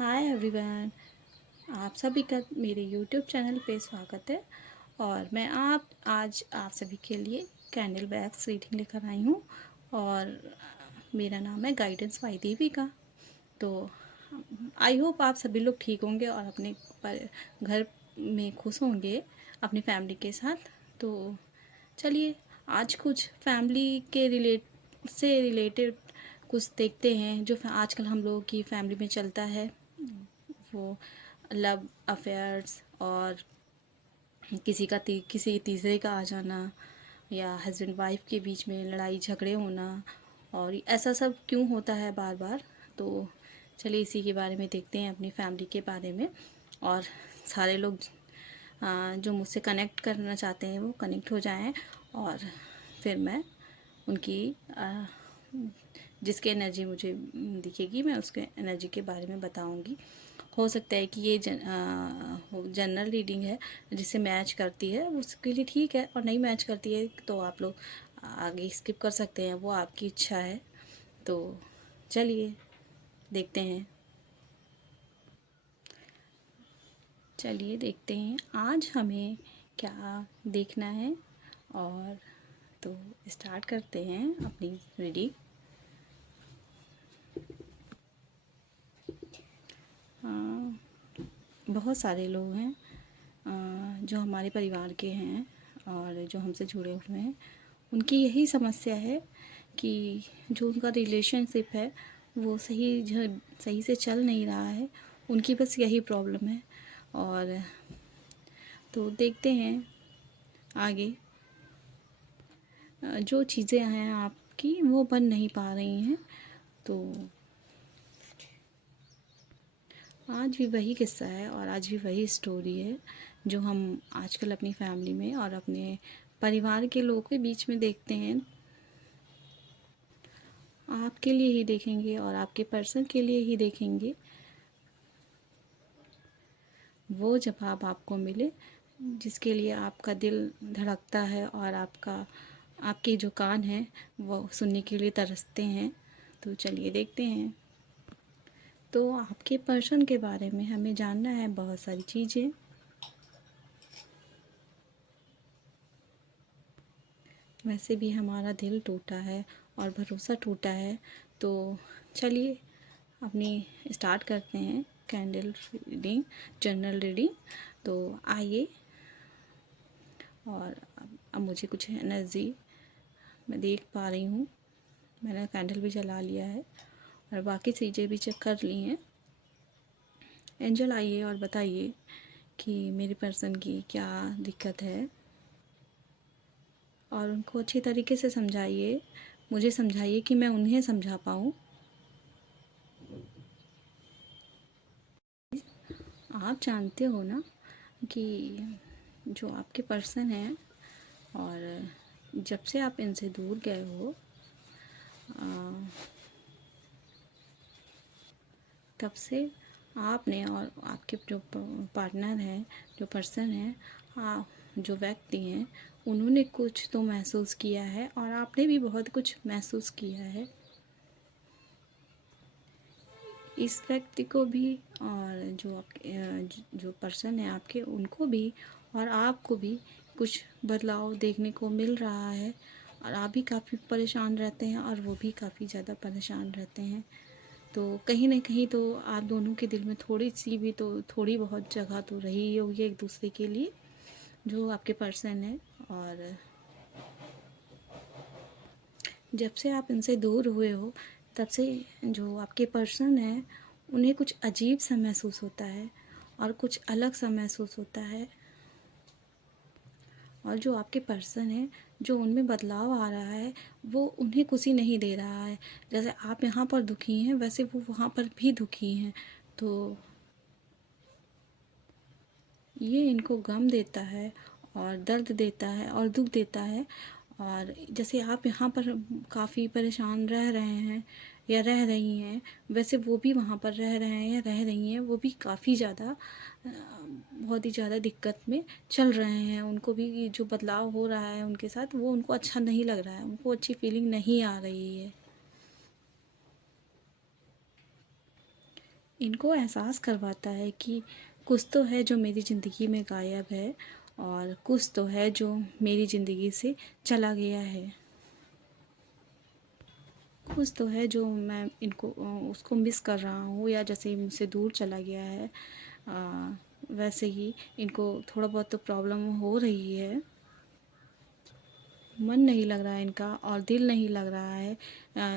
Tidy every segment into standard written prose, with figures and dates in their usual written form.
Hi everyone, आप सभी का मेरे यूट्यूब चैनल पे स्वागत है। और मैं आज आप सभी के लिए कैंडल वैक्स रीडिंग लेकर आई हूँ। और मेरा नाम है गाइडेंस बाय देवी का। तो आई होप आप सभी लोग ठीक होंगे और अपने घर में खुश होंगे अपनी फैमिली के साथ। तो चलिए आज कुछ फैमिली के रिलेटेड कुछ देखते हैं जो आजकल हम लोगों की फैमिली में चलता है। वो लव अफेयर्स और किसी तीसरे का आ जाना, या हस्बैंड वाइफ के बीच में लड़ाई झगड़े होना, और ऐसा सब क्यों होता है बार बार। तो चलिए इसी के बारे में देखते हैं, अपनी फैमिली के बारे में। और सारे लोग जो मुझसे कनेक्ट करना चाहते हैं वो कनेक्ट हो जाएं, और फिर मैं उनकी जिसकी एनर्जी मुझे दिखेगी मैं उसके एनर्जी के बारे में बताऊंगी। हो सकता है कि ये जनरल रीडिंग है, जिससे मैच करती है उसके लिए ठीक है, और नहीं मैच करती है तो आप लोग आगे स्किप कर सकते हैं, वो आपकी इच्छा है। तो चलिए देखते हैं आज हमें क्या देखना है। और तो स्टार्ट करते हैं अपनी रीडिंग। बहुत सारे लोग हैं जो हमारे परिवार के हैं और जो हमसे जुड़े हुए हैं। उनकी यही समस्या है कि जो उनका रिलेशनशिप है वो सही से चल नहीं रहा है। उनकी बस यही प्रॉब्लम है। और तो देखते हैं आगे। जो चीज़ें हैं आपकी वो बन नहीं पा रही हैं। तो आज भी वही किस्सा है और आज भी वही स्टोरी है जो हम आजकल अपनी फैमिली में और अपने परिवार के लोगों के बीच में देखते हैं। आपके लिए ही देखेंगे और आपके पर्सन के लिए ही देखेंगे। वो जवाब आपको मिले जिसके लिए आपका दिल धड़कता है और आपके जो कान हैं वो सुनने के लिए तरसते हैं। तो चलिए देखते हैं। तो आपके पर्सन के बारे में हमें जानना है बहुत सारी चीज़ें। वैसे भी हमारा दिल टूटा है और भरोसा टूटा है। तो चलिए अपनी स्टार्ट करते हैं कैंडल रीडिंग, जनरल रीडिंग। तो आइए। और अब मुझे कुछ एनर्जी मैं देख पा रही हूँ। मैंने कैंडल भी जला लिया है और बाकी चीज़ें भी चेक कर ली हैं। एंजल आइए और बताइए कि मेरे पर्सन की क्या दिक्कत है, और उनको अच्छी तरीके से समझाइए। मुझे समझाइए कि मैं उन्हें समझा पाऊँ। आप जानते हो ना कि जो आपके पर्सन हैं, और जब से आप इनसे दूर गए हो तब से आपने और आपके जो पार्टनर हैं, जो पर्सन हैं, जो व्यक्ति हैं, उन्होंने कुछ तो महसूस किया है और आपने भी बहुत कुछ महसूस किया है। इस व्यक्ति को भी और जो आपके जो पर्सन है आपके, उनको भी और आपको भी कुछ बदलाव देखने को मिल रहा है। और आप भी काफ़ी परेशान रहते हैं और वो भी काफ़ी ज़्यादा परेशान रहते हैं। तो कहीं ना कहीं तो आप दोनों के दिल में थोड़ी बहुत जगह तो रही होगी एक दूसरे के लिए, जो आपके पर्सन है। और जब से आप इनसे दूर हुए हो तब से जो आपके पर्सन है उन्हें कुछ अजीब सा महसूस होता है और कुछ अलग सा महसूस होता है। और जो आपके पर्सन है, जो उनमें बदलाव आ रहा है वो उन्हें खुशी नहीं दे रहा है। जैसे आप यहाँ पर दुखी हैं वैसे वो वहाँ पर भी दुखी हैं। तो ये इनको गम देता है और दर्द देता है और दुख देता है। और जैसे आप यहाँ पर काफ़ी परेशान रह रहे हैं या रह रही हैं, वैसे वो भी वहाँ पर रह रहे हैं या रह रही हैं। वो भी काफ़ी ज़्यादा बहुत ही ज़्यादा दिक्कत में चल रहे हैं। उनको भी जो बदलाव हो रहा है उनके साथ वो उनको अच्छा नहीं लग रहा है, उनको अच्छी फीलिंग नहीं आ रही है। इनको एहसास करवाता है कि कुछ तो है जो मेरी ज़िंदगी में गायब है और कुछ तो है जो मेरी ज़िंदगी से चला गया है। कुछ तो है जो मैं इनको उसको मिस कर रहा हूँ, या जैसे ही मुझसे दूर चला गया है वैसे ही इनको थोड़ा बहुत तो प्रॉब्लम हो रही है। मन नहीं लग रहा है इनका और दिल नहीं लग रहा है,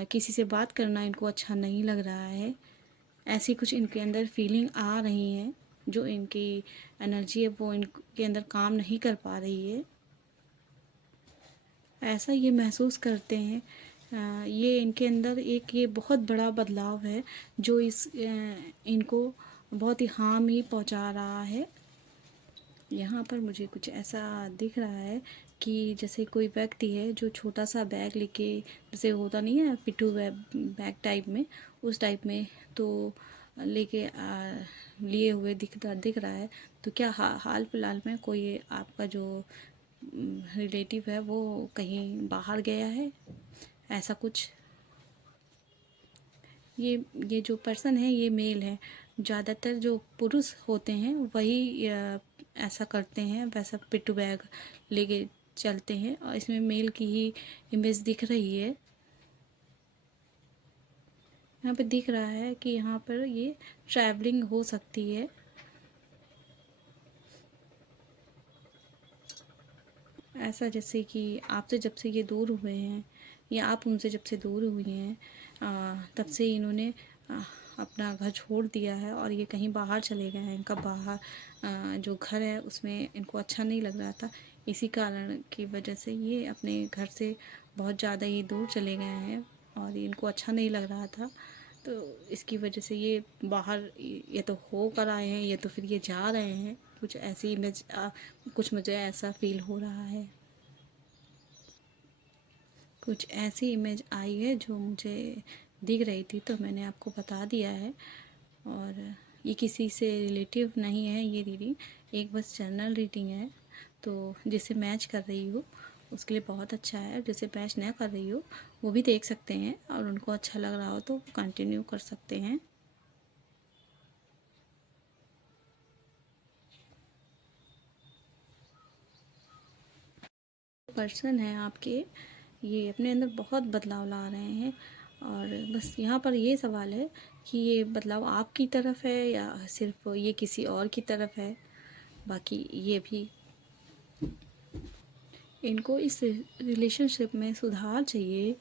किसी से बात करना इनको अच्छा नहीं लग रहा है। ऐसी कुछ इनके अंदर फीलिंग आ रही हैं, जो इनकी एनर्जी है वो इनके अंदर काम नहीं कर पा रही है। ऐसा ये महसूस करते हैं। ये इनके अंदर एक ये बहुत बड़ा बदलाव है जो इनको बहुत ही हार्म ही पहुंचा रहा है। यहाँ पर मुझे कुछ ऐसा दिख रहा है कि जैसे कोई व्यक्ति है जो छोटा सा बैग लेके, जैसे होता नहीं है पिट्ठू बैग टाइप में, उस टाइप में तो लेके लिए हुए दिख रहा है। तो क्या हाल फिलहाल में कोई आपका जो रिलेटिव है वो कहीं बाहर गया है, ऐसा कुछ। ये जो पर्सन है ये मेल है। ज़्यादातर जो पुरुष होते हैं वही ऐसा करते हैं, वैसा पिट्ठू बैग लेके चलते हैं, और इसमें मेल की ही इमेज दिख रही है। यहाँ पे दिख रहा है कि यहाँ पर ये ट्रैवलिंग हो सकती है। ऐसा जैसे कि आपसे जब से ये दूर हुए हैं, या आप उनसे जब से दूर हुई हैं, तब से इन्होंने अपना घर छोड़ दिया है और ये कहीं बाहर चले गए हैं। इनका बाहर जो घर है उसमें इनको अच्छा नहीं लग रहा था। इसी कारण की वजह से ये अपने घर से बहुत ज़्यादा ही दूर चले गए हैं और इनको अच्छा नहीं लग रहा था। तो इसकी वजह से ये बाहर ये तो हो कर आए हैं, ये तो फिर ये जा रहे हैं। कुछ ऐसी इमेज कुछ मुझे ऐसा फील हो रहा है। कुछ ऐसी इमेज आई है जो मुझे दिख रही थी, तो मैंने आपको बता दिया है। और ये किसी से रिलेटिव नहीं है ये रीडिंग, एक बस जनरल रीडिंग है। तो जिसे मैच कर रही हो उसके लिए बहुत अच्छा है, जिसे मैच ना कर रही हो वो भी देख सकते हैं, और उनको अच्छा लग रहा हो तो कंटिन्यू कर सकते हैं। पर्सन है आपके, ये अपने अंदर बहुत बदलाव ला रहे हैं। और बस यहाँ पर ये सवाल है कि ये बदलाव आपकी तरफ है या सिर्फ ये किसी और की तरफ है। बाकी ये भी इनको इस रिलेशनशिप में सुधार चाहिए,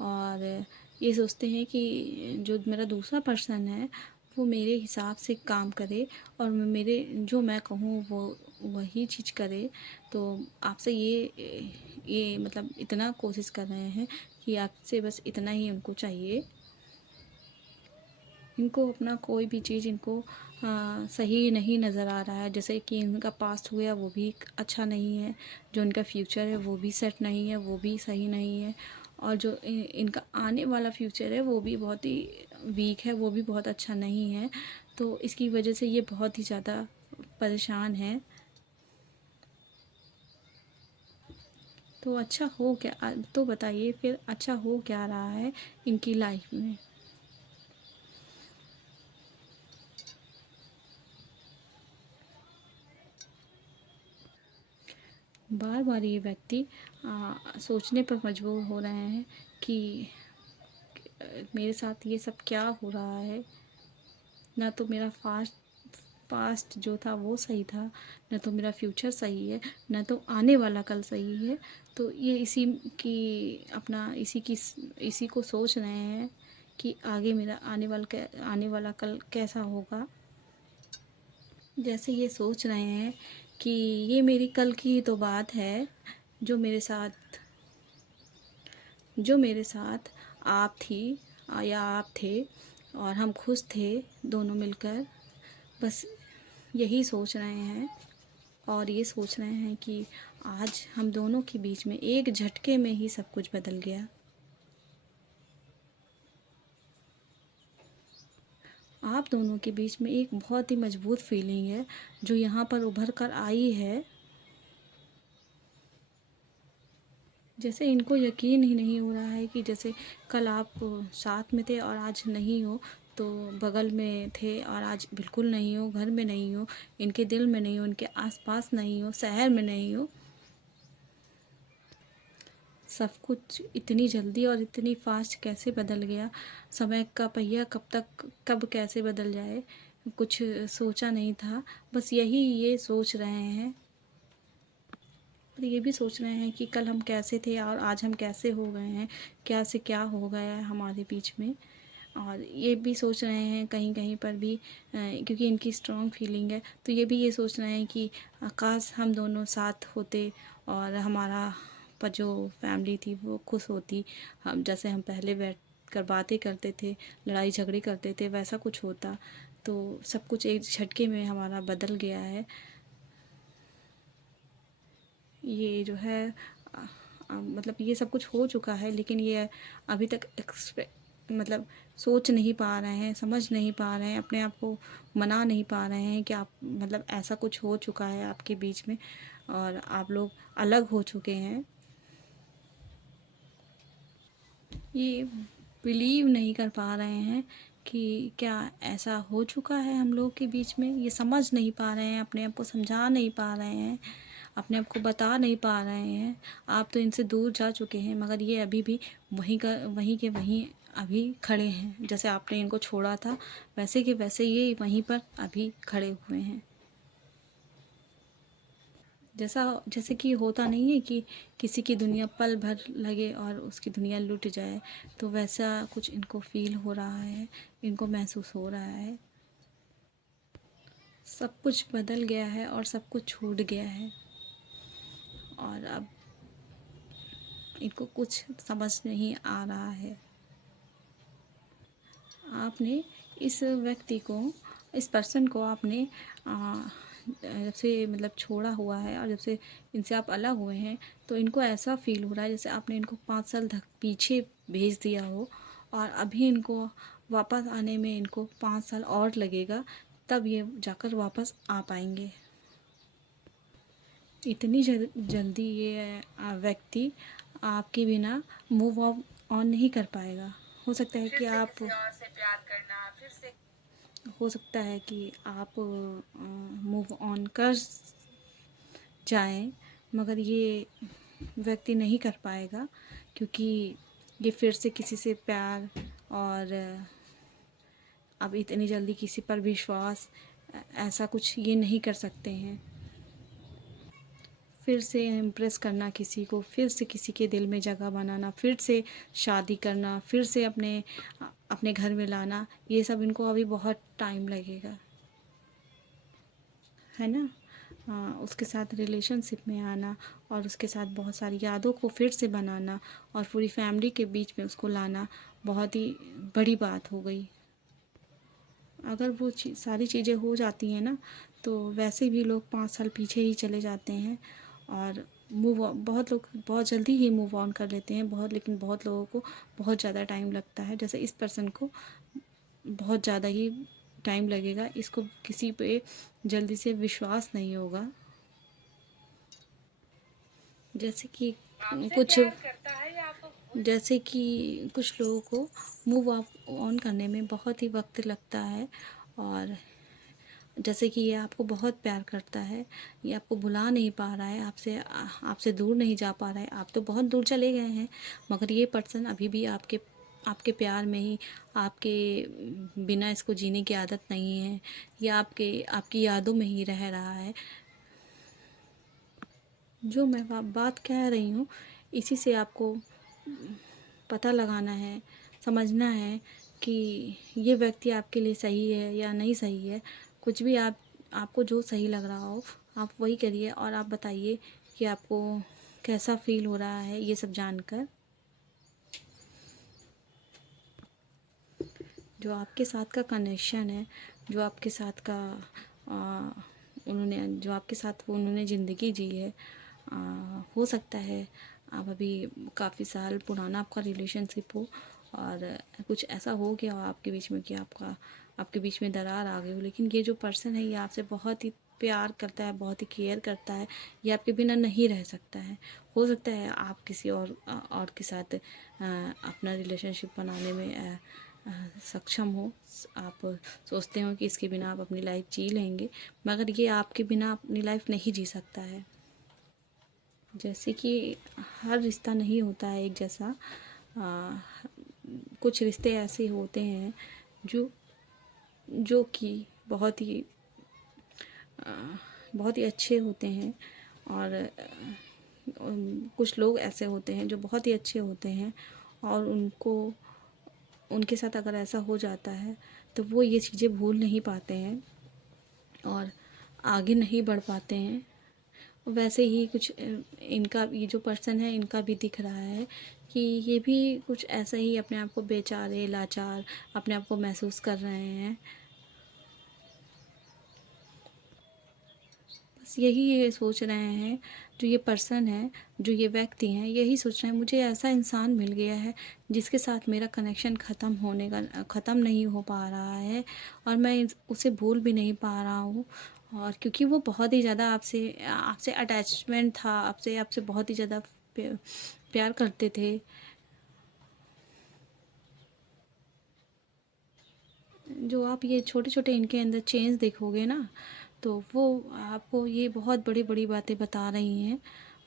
और ये सोचते हैं कि जो मेरा दूसरा पर्सन है वो मेरे हिसाब से काम करे और मेरे जो मैं कहूँ वो वही चीज़ करे। तो आपसे ये मतलब इतना कोशिश कर रहे हैं कि आपसे बस इतना ही उनको चाहिए। इनको अपना कोई भी चीज़ इनको सही नहीं नज़र आ रहा है। जैसे कि इनका पास्ट हुआ वो भी अच्छा नहीं है, जो इनका फ्यूचर है वो भी सेट नहीं है, वो भी सही नहीं है, और जो इनका आने वाला फ्यूचर है वो भी बहुत ही वीक है, वो भी बहुत अच्छा नहीं है। तो इसकी वजह से ये बहुत ही ज़्यादा परेशान है। तो अच्छा हो क्या, तो बताइए फिर अच्छा हो क्या रहा है इनकी लाइफ में। बार बार ये व्यक्ति सोचने पर मजबूर हो रहे हैं कि मेरे साथ ये सब क्या हो रहा है। ना तो मेरा पास्ट जो था वो सही था, ना तो मेरा फ्यूचर सही है, ना तो आने वाला कल सही है। तो ये की अपना इसी को सोच रहे हैं कि आगे मेरा आने वाला कल कैसा होगा। जैसे ये सोच रहे हैं कि ये मेरी कल की ही तो बात है, जो मेरे साथ जो मेरे साथ आप थी, या आप थे, और हम खुश थे दोनों मिलकर। बस यही सोच रहे हैं, और ये सोच रहे हैं कि आज हम दोनों के बीच में एक झटके में ही सब कुछ बदल गया। आप दोनों के बीच में एक बहुत ही मजबूत फीलिंग है जो यहाँ पर उभर कर आई है। जैसे इनको यकीन ही नहीं हो रहा है कि जैसे कल आप साथ में थे और आज नहीं हो। तो बगल में थे और आज बिल्कुल नहीं हो, घर में नहीं हो, इनके दिल में नहीं हो, इनके आसपास नहीं हो, शहर में नहीं हो। सब कुछ इतनी जल्दी और इतनी फास्ट कैसे बदल गया, समय का पहिया कब तक कब कैसे बदल जाए, कुछ सोचा नहीं था। बस ये सोच रहे हैं, और ये भी सोच रहे हैं कि कल हम कैसे थे और आज हम कैसे हो गए हैं, क्या से क्या हो गया है हमारे बीच में। और ये भी सोच रहे हैं कहीं कहीं पर भी क्योंकि इनकी स्ट्रॉन्ग फीलिंग है, तो ये भी ये सोच रहे हैं कि काश हम दोनों साथ होते और हमारा पर जो फैमिली थी वो खुश होती, हम जैसे हम पहले बैठ कर बातें करते थे, लड़ाई झगड़े करते थे, वैसा कुछ होता। तो सब कुछ एक झटके में हमारा बदल गया है। ये जो है मतलब ये सब कुछ हो चुका है, लेकिन ये अभी तक मतलब सोच नहीं पा रहे हैं, समझ नहीं पा रहे हैं, अपने आप को मना नहीं पा रहे हैं कि आप मतलब ऐसा कुछ हो चुका है आपके बीच में और आप लोग अलग हो चुके हैं। ये बिलीव नहीं कर पा रहे हैं कि क्या ऐसा हो चुका है हम लोग के बीच में। ये समझ नहीं पा रहे हैं, अपने आप को समझा नहीं पा रहे हैं, अपने आप को बता नहीं पा रहे हैं। आप तो इनसे दूर जा चुके हैं, मगर ये अभी भी वहीं के वहीं अभी खड़े हैं। जैसे आपने इनको छोड़ा था वैसे के वैसे ये वहीं पर अभी खड़े हुए हैं। जैसे कि होता नहीं है कि किसी की दुनिया पल भर लगे और उसकी दुनिया लुट जाए, तो वैसा कुछ इनको फील हो रहा है, इनको महसूस हो रहा है। सब कुछ बदल गया है और सब कुछ छूट गया है और अब इनको कुछ समझ नहीं आ रहा है। आपने इस व्यक्ति को, इस पर्सन को आपने जब से मतलब छोड़ा हुआ है और जब से इनसे आप अलग हुए हैं, तो इनको ऐसा फील हो रहा है जैसे आपने इनको 5 साल पीछे भेज दिया हो और अभी इनको वापस आने में इनको 5 साल और लगेगा, तब ये जाकर वापस आ पाएंगे। इतनी जल्दी ये व्यक्ति आपके बिना मूव ऑन नहीं कर पाएगा। हो सकता है कि आप हो सकता है कि आप मूव ऑन कर जाएं, मगर ये व्यक्ति नहीं कर पाएगा क्योंकि ये फिर से किसी से प्यार और अब इतनी जल्दी किसी पर विश्वास ऐसा कुछ ये नहीं कर सकते हैं। फिर से इम्प्रेस करना किसी को, फिर से किसी के दिल में जगह बनाना, फिर से शादी करना, फिर से अपने अपने घर में लाना, ये सब इनको अभी बहुत टाइम लगेगा, है ना। उसके साथ रिलेशनशिप में आना और उसके साथ बहुत सारी यादों को फिर से बनाना और पूरी फैमिली के बीच में उसको लाना बहुत ही बड़ी बात हो गई। अगर वो सारी चीज़ें हो जाती हैं ना, तो वैसे भी लोग 5 साल पीछे ही चले जाते हैं और बहुत लोग बहुत जल्दी ही मूव ऑन कर लेते हैं, लेकिन बहुत लोगों को बहुत ज़्यादा टाइम लगता है। जैसे इस पर्सन को बहुत ज़्यादा ही टाइम लगेगा, इसको किसी पे जल्दी से विश्वास नहीं होगा। जैसे कि कुछ जैसे कि कुछ लोगों को मूव ऑन करने में बहुत ही वक्त लगता है, और जैसे कि ये आपको बहुत प्यार करता है, ये आपको भुला नहीं पा रहा है, आपसे दूर नहीं जा पा रहा है। आप तो बहुत दूर चले गए हैं, मगर ये पर्सन अभी भी आपके आपके प्यार में ही, आपके बिना इसको जीने की आदत नहीं है, ये आपकी यादों में ही रह रहा है। जो मैं बात कह रही हूँ, इसी से आपको पता लगाना है, समझना है कि ये व्यक्ति आपके लिए सही है या नहीं सही है। कुछ भी आपको जो सही लग रहा हो आप वही करिए, और आप बताइए कि आपको कैसा फील हो रहा है ये सब जानकर। जो आपके साथ का कनेक्शन है, जो आपके साथ का जो आपके साथ उन्होंने ज़िंदगी जी है, हो सकता है आप अभी काफ़ी साल पुराना आपका रिलेशनशिप हो और कुछ ऐसा हो गया हो आपके बीच में कि आपके बीच में दरार आ गई हो, लेकिन ये जो पर्सन है ये आपसे बहुत ही प्यार करता है, बहुत ही केयर करता है, ये आपके बिना नहीं रह सकता है। हो सकता है आप किसी और के साथ अपना रिलेशनशिप बनाने में सक्षम हो, आप सोचते हो कि इसके बिना आप अपनी लाइफ जी लेंगे, मगर ये आपके बिना अपनी लाइफ नहीं जी सकता है। जैसे कि हर रिश्ता नहीं होता है एक जैसा, कुछ रिश्ते ऐसे होते हैं जो जो कि बहुत ही अच्छे होते हैं, और कुछ लोग ऐसे होते हैं जो बहुत ही अच्छे होते हैं, और उनके साथ अगर ऐसा हो जाता है तो वो ये चीज़ें भूल नहीं पाते हैं और आगे नहीं बढ़ पाते हैं। वैसे ही कुछ इनका, ये जो पर्सन है इनका भी दिख रहा है कि ये भी कुछ ऐसा ही अपने आप को बेचारे, लाचार अपने आप को महसूस कर रहे हैं। बस यही ये सोच रहे हैं, जो ये पर्सन है, जो ये व्यक्ति हैं, यही सोच रहे हैं मुझे ऐसा इंसान मिल गया है जिसके साथ मेरा कनेक्शन ख़त्म नहीं हो पा रहा है, और मैं उसे भूल भी नहीं पा रहा हूँ। और क्योंकि वो बहुत ही ज़्यादा आपसे आपसे अटैचमेंट था, आपसे आपसे बहुत ही ज़्यादा प्यार करते थे। जो आप ये छोटे छोटे इनके अंदर चेंज देखोगे ना, तो वो आपको ये बहुत बड़ी बड़ी बातें बता रही हैं,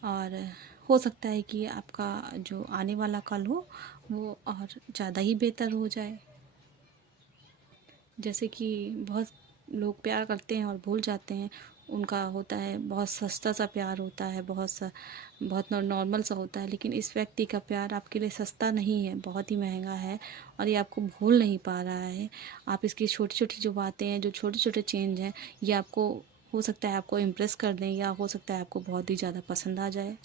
और हो सकता है कि आपका जो आने वाला कल हो वो और ज़्यादा ही बेहतर हो जाए। जैसे कि बहुत लोग प्यार करते हैं और भूल जाते हैं, उनका होता है बहुत सस्ता सा प्यार होता है, बहुत नॉर्मल सा होता है, लेकिन इस व्यक्ति का प्यार आपके लिए सस्ता नहीं है, बहुत ही महंगा है, और ये आपको भूल नहीं पा रहा है। आप इसकी छोटी छोटी जो बातें हैं, जो छोटे छोटे चेंज हैं, ये आपको हो सकता है आपको इम्प्रेस कर दें, या हो सकता है आपको बहुत ही ज़्यादा पसंद आ जाए।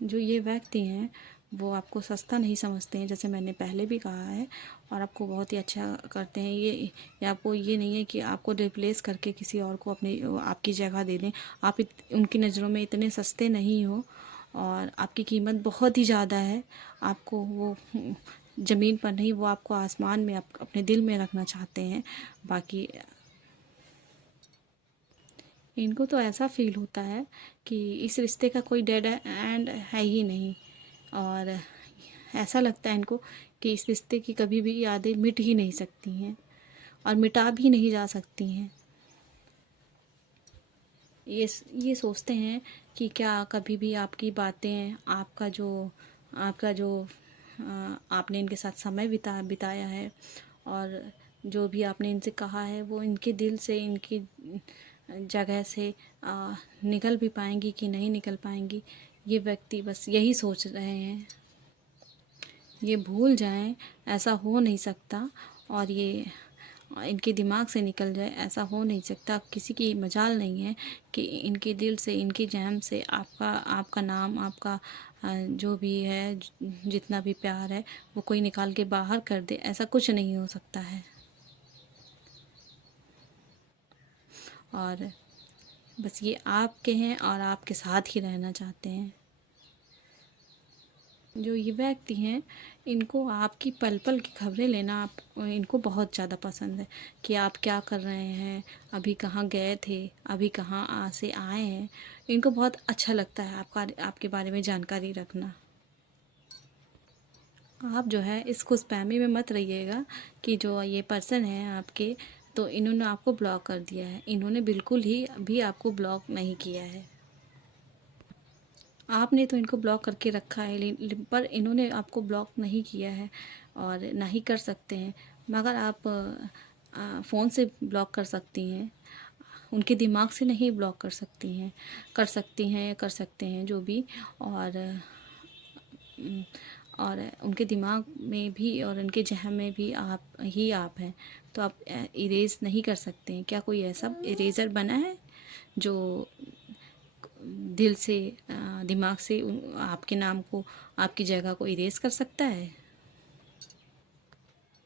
जो ये व्यक्ति हैं वो आपको सस्ता नहीं समझते हैं, जैसे मैंने पहले भी कहा है, और आपको बहुत ही अच्छा करते हैं। ये आपको ये नहीं है कि आपको रिप्लेस करके किसी और को अपनी आपकी जगह दे दें। आप उनकी नज़रों में इतने सस्ते नहीं हो, और आपकी कीमत बहुत ही ज़्यादा है। आपको वो ज़मीन पर नहीं, वो आपको आसमान में अपने दिल में रखना चाहते हैं। बाकी इनको तो ऐसा फील होता है कि इस रिश्ते का कोई डेड एंड है ही नहीं, और ऐसा लगता है इनको कि इस रिश्ते की कभी भी यादें मिट ही नहीं सकती हैं, और मिटा भी नहीं जा सकती हैं। ये सोचते हैं कि क्या कभी भी आपकी बातें, आपका जो आपने इनके साथ समय बिताया है, और जो भी आपने इनसे कहा है, वो इनके दिल से, इनकी जगह से निकल भी पाएंगी कि नहीं निकल पाएंगी। ये व्यक्ति बस यही सोच रहे हैं, ये भूल जाएं, ऐसा हो नहीं सकता, और ये इनके दिमाग से निकल जाए, ऐसा हो नहीं सकता। किसी की मजाल नहीं है कि इनके दिल से, इनकी जहन से आपका आपका नाम, आपका जो भी है, जितना भी प्यार है, वो कोई निकाल के बाहर कर दे, ऐसा कुछ नहीं हो सकता है। और बस ये आपके हैं और आपके साथ ही रहना चाहते हैं। जो ये व्यक्ति हैं, इनको आपकी पल पल की खबरें लेना आप इनको बहुत ज़्यादा पसंद है, कि आप क्या कर रहे हैं, अभी कहाँ गए थे, अभी कहाँ से आए हैं। इनको बहुत अच्छा लगता है आपके बारे में जानकारी रखना। आप जो है इस खुशफहमी में मत रहिएगा कि जो ये पर्सन है आपके, तो इन्होंने आपको ब्लॉक कर दिया है। इन्होंने बिल्कुल ही भी आपको ब्लॉक नहीं किया है। आपने तो इनको ब्लॉक करके रखा है, पर इन्होंने आपको ब्लॉक नहीं किया है, और ना ही कर सकते हैं। मगर आप फ़ोन से ब्लॉक कर सकती हैं, उनके दिमाग से नहीं ब्लॉक कर सकते हैं जो भी। और और उनके दिमाग में भी और उनके जहन में भी आप हैं, तो आप इरेज़ नहीं कर सकते हैं। क्या कोई ऐसा इरेज़र बना है जो दिल से, दिमाग से आपके नाम को, आपकी जगह को इरेज कर सकता है?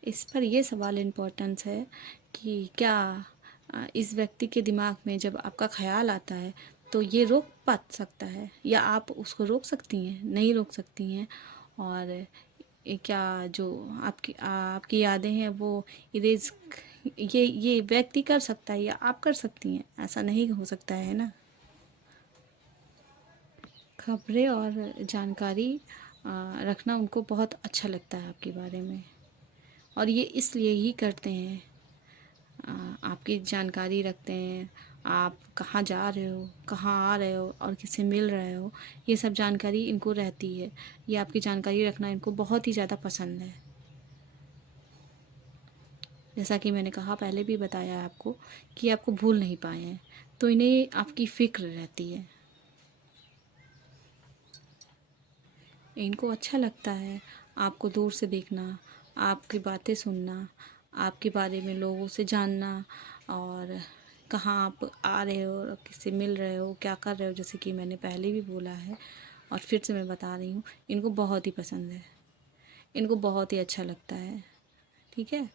इस पर यह सवाल इम्पोर्टेंस है कि क्या इस व्यक्ति के दिमाग में जब आपका ख्याल आता है तो ये रोक पा सकता है, या आप उसको रोक सकती हैं? नहीं रोक सकती हैं। और क्या जो आपकी आपकी यादें हैं वो इरेज ये व्यक्ति कर सकता है, या आप कर सकती हैं? ऐसा नहीं हो सकता है ना। खबरें और जानकारी रखना उनको बहुत अच्छा लगता है आपके बारे में, और ये इसलिए ही करते हैं, आपकी जानकारी रखते हैं, आप कहाँ जा रहे हो, कहाँ आ रहे हो और किससे मिल रहे हो, ये सब जानकारी इनको रहती है। ये आपकी जानकारी रखना इनको बहुत ही ज़्यादा पसंद है। जैसा कि मैंने कहा, पहले भी बताया आपको कि आपको भूल नहीं पाए हैं, तो इन्हें आपकी फ़िक्र रहती है। इनको अच्छा लगता है आपको दूर से देखना, आपकी बातें सुनना, आपके बारे में लोगों से जानना, और कहाँ आप आ रहे हो, किससे मिल रहे हो, क्या कर रहे हो, जैसे कि मैंने पहले भी बोला है और फिर से मैं बता रही हूँ, इनको बहुत ही पसंद है, इनको बहुत ही अच्छा लगता है। ठीक है।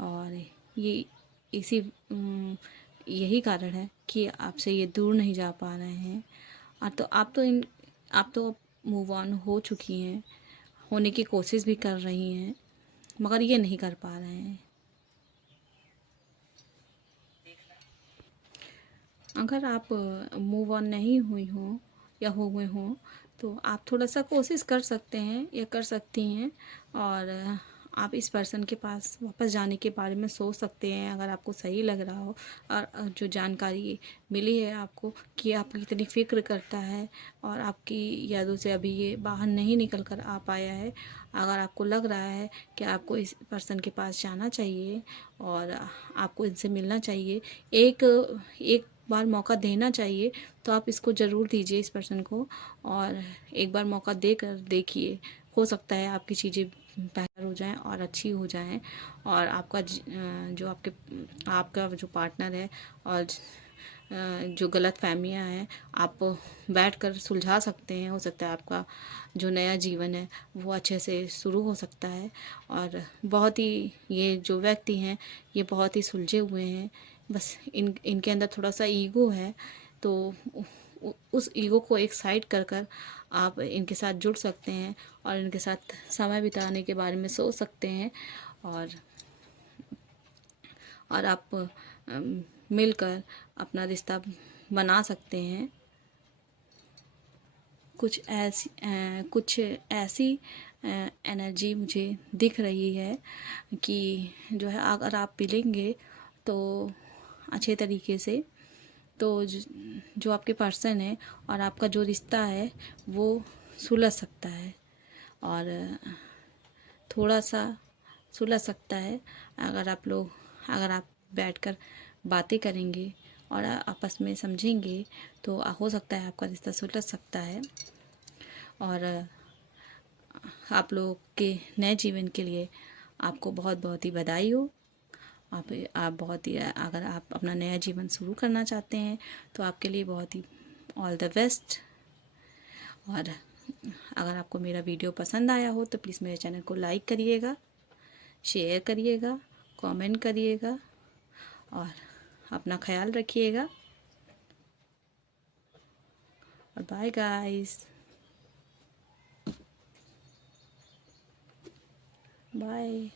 और ये इसी यही कारण है कि आपसे ये दूर नहीं जा पा रहे हैं। और तो आप तो मूव ऑन हो चुकी हैं, होने की कोशिश भी कर रही हैं, मगर ये नहीं कर पा रहे हैं। अगर आप मूव ऑन नहीं हुई हों या हो गए हों, तो आप थोड़ा सा कोशिश कर सकते हैं या कर सकती हैं, और आप इस पर्सन के पास वापस जाने के बारे में सोच सकते हैं, अगर आपको सही लग रहा हो। और जो जानकारी मिली है आपको कि आपकी कितनी फ़िक्र करता है और आपकी यादों से अभी ये बाहर नहीं निकल कर आ पाया है, अगर आपको लग रहा है कि आपको इस पर्सन के पास जाना चाहिए और आपको इनसे मिलना चाहिए, एक एक बार मौका देना चाहिए, तो आप इसको ज़रूर दीजिए इस पर्सन को, और एक बार मौका देकर देखिए। हो सकता है आपकी चीज़ें बेहतर हो जाएं और अच्छी हो जाएं, और आपका जो आपका जो पार्टनर है और जो गलत फहमियाँ हैं, आप बैठकर सुलझा सकते हैं। हो सकता है आपका जो नया जीवन है वो अच्छे से शुरू हो सकता है। और बहुत ही ये जो व्यक्ति हैं ये बहुत ही सुलझे हुए हैं, बस इनके अंदर थोड़ा सा ईगो है, तो उस ईगो को एक साइड कर आप इनके साथ जुड़ सकते हैं और इनके साथ समय बिताने के बारे में सोच सकते हैं, और आप मिलकर अपना रिश्ता बना सकते हैं। कुछ ऐसी एनर्जी मुझे दिख रही है कि जो है, अगर आप मिलेंगे तो अच्छे तरीके से, तो जो आपके पर्सन है और आपका जो रिश्ता है वो सुलझ सकता है, और थोड़ा सा सुलझ सकता है। अगर आप बैठकर बातें करेंगे और आपस में समझेंगे, तो हो सकता है आपका रिश्ता सुलझ सकता है। और आप लोग के नए जीवन के लिए आपको बहुत बहुत ही बधाई हो। आप बहुत ही, अगर आप अपना नया जीवन शुरू करना चाहते हैं तो आपके लिए बहुत ही ऑल द बेस्ट। और अगर आपको मेरा वीडियो पसंद आया हो तो प्लीज़ मेरे चैनल को लाइक करिएगा, शेयर करिएगा, कमेंट करिएगा, और अपना ख्याल रखिएगा। और बाय गाइस, बाय।